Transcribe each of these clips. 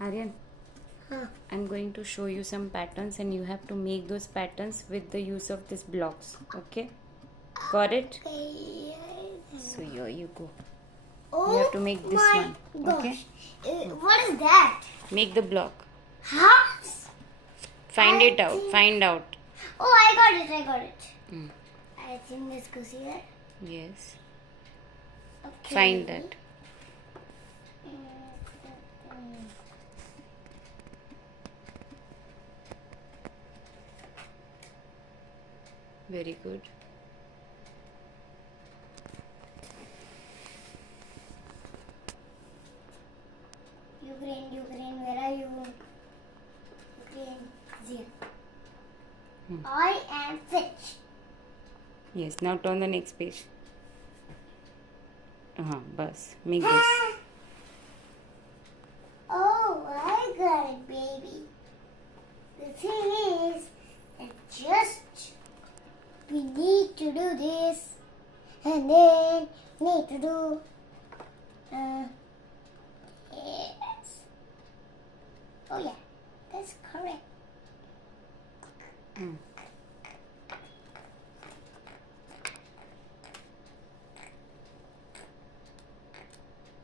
Aryan, I'm going to show you some patterns and you have to make those patterns with the use of these blocks. Okay? Got it? Okay. So here you go. Oh, You have to make this one. Gosh. Okay? What is that? Make the block. House? Find it out. think- Find out. Oh, I got it. Mm. I think this goes here. Yes. Okay. Find that. Very good. Ukraine, where are you? Ukraine, here. I am Fitch. Yes. Now turn the next page. Bus. Make this. Oh, I got it, baby. The thing is, that just we need to do this, and then need to do yes. Oh yeah, that's correct.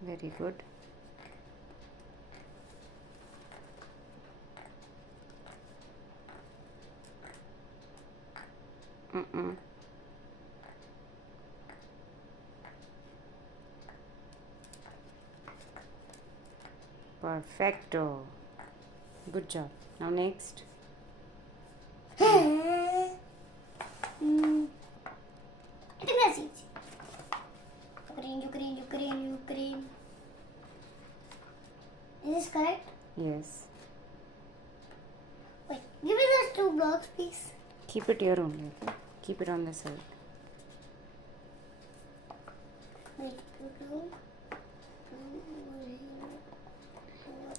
Very good. Perfecto. Good job. Now next. I think that's easy. Ukraine. Is this correct? Yes. Wait, give me those 2 blocks, please. Keep it here only. Okay? Keep it on the side. Wait,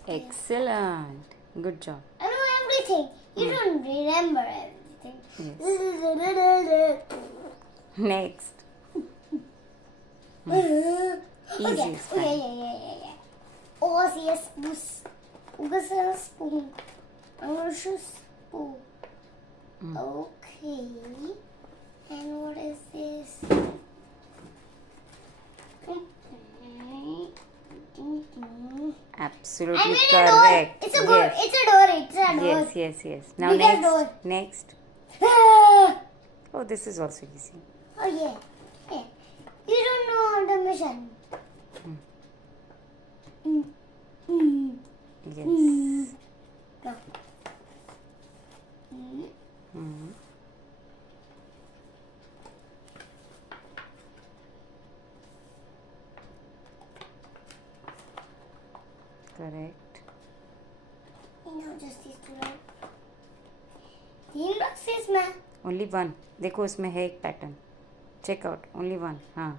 Excellent. Good job. I know everything. You don't remember everything. Yes. Next. Easiest one. Yeah. Oh, yes, bus. Bus spoon. I'm gonna choose spoon. Okay. And what is this? Absolutely I made a correct. door. It's a door. Yes. It's a door. Yes. Now Bigger next. door. Next. Oh Oh, this is also easy. yeah. You don't know how to mission. Yes. Go. Correct. You know, just these 2 right? 3 blocks is man. Only one. देखो उसमें है एक pattern. Check out. Only one. हाँ.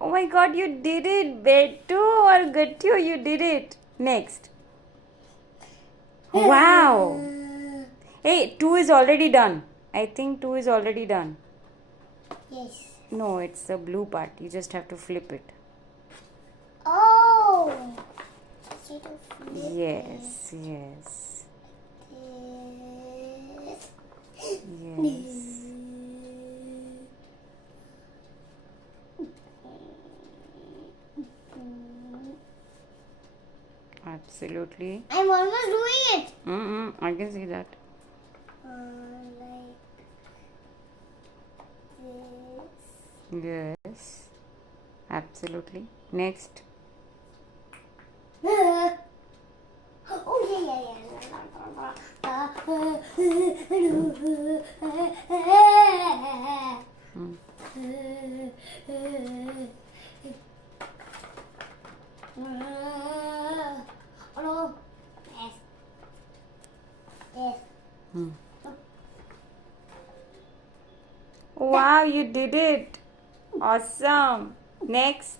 Oh my God! You did it, Bettu or Gattu. You did it. Next. Wow. Hey, 2 is already done. I think 2 is already done. Yes. No, it's the blue part. You just have to flip it. Oh. Just need to flip Yes. this. Yes. Absolutely. I'm almost doing it. I can see that. Like this. Yes. Absolutely. Next. Oh yeah. Oh no. Yes. Wow, you did it. Awesome. Next.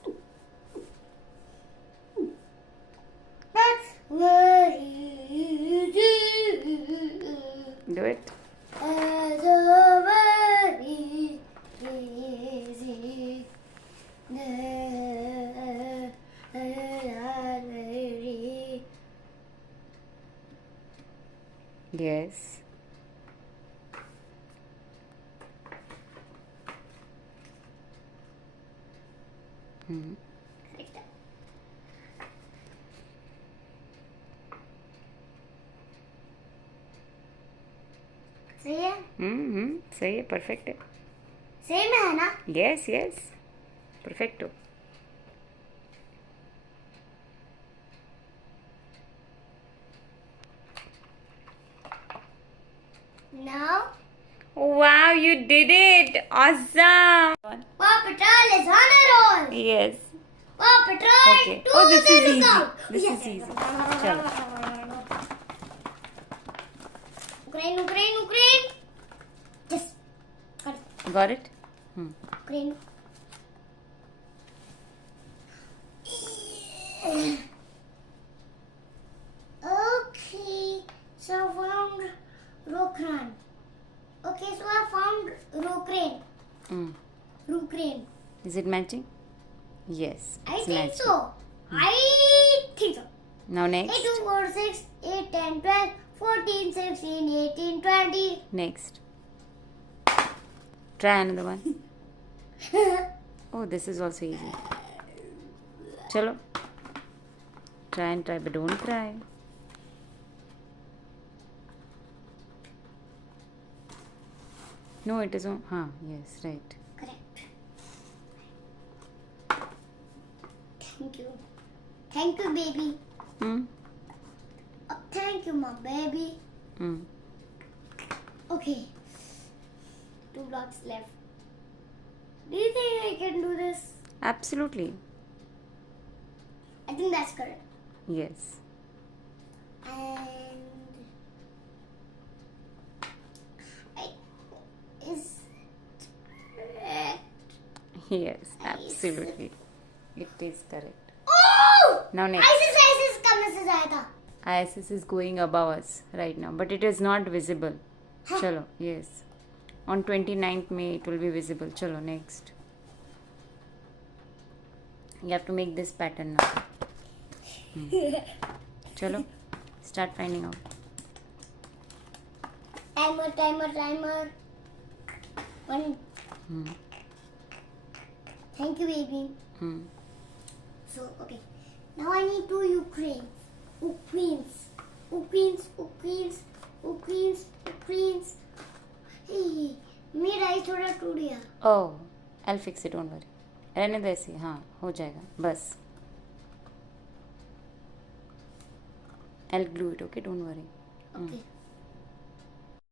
That's very easy. Do it. That's very easy. Yes. Correct. सही है? सही है, perfect है. Same है ना? Yes, yes. Perfecto. Now, Wow, you did it! Awesome! Paw Patrol is on a roll. Yes. Paw Patrol. Okay. To Oh, this the is easy. lookout. This Yes. is easy. Chalo. Ukraine, Ukraine, Ukraine. Yes. Got it. Got it? Ukraine. Okay, so I found Rokran. Okay, so I found Rokraine. Rokraine. Is it matching? Yes. I It's think matching. so. I think so. Now next. 8, 2, 4, 6, 8, 10, 12, 14, 16, 18, 20. Next. Try another one. Oh, this is also easy. Chalo. Try and try, but don't cry. No, it is on. Yes, right. Correct. Thank you. Thank you, baby. Oh, thank you, my baby. Okay. 2 blocks left. Do you think I can do this? Absolutely. I think that's correct. Yes. And is correct. Yes, absolutely. It is correct. Oh! Now next. ISIS का message आया था. ISS is going above us right now, but it is not visible. Chalo, yes. On 29th May, it will be visible. Chalo, next. You have to make this pattern now. Chalo, start finding out. Timer. One. Thank you, baby. So, okay. Now I need 2 Ukraines. Hey, मेरा ही थोड़ा टूट गया. Oh, I'll fix it, don't worry. रहने दो ऐसे, हाँ, हो जाएगा, बस. I'll glue it, okay? Don't worry. Okay.